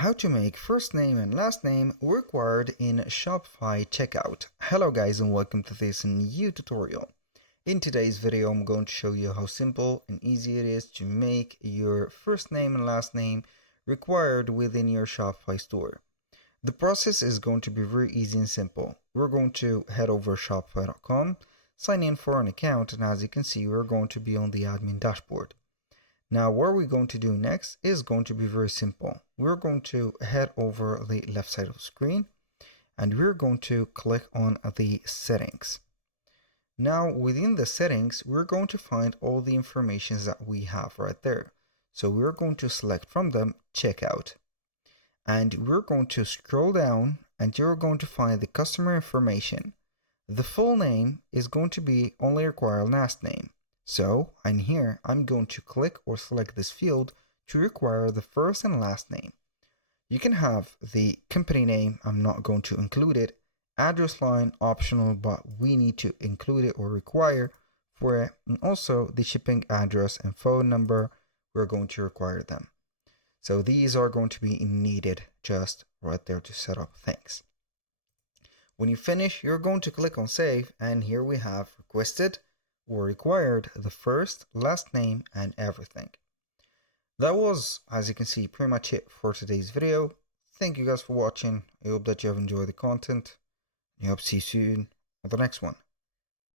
How to make first name and last name required in Shopify Checkout. Hello guys and welcome to this new tutorial. In today's video I'm going to show you how simple and easy it is to make your first name and last name required within your Shopify store. The process is going to be very easy and simple. We're going to head over shopify.com, sign in for an account, and as you can see we're going to be on the admin dashboard. Now what we're going to do next is going to be very simple. We're going to head over the left side of the screen and we're going to click on the settings. Now within the settings, we're going to find all the information that we have right there. So we're going to select from them checkout. And we're going to scroll down and you're going to find the customer information. The full name is going to be only require last name. So, in here, I'm going to click or select this field to require the first and last name. You can have the company name, I'm not going to include it, address line optional, but we need to include it or require for it, and also the shipping address and phone number, we're going to require them. So these are going to be needed just right there to set up things. When you finish, you're going to click on save, and here we have requested or required the first, last name, and everything. That was, as you can see, pretty much it for today's video. Thank you guys for watching. I hope that you have enjoyed the content. I hope to see you soon on the next one.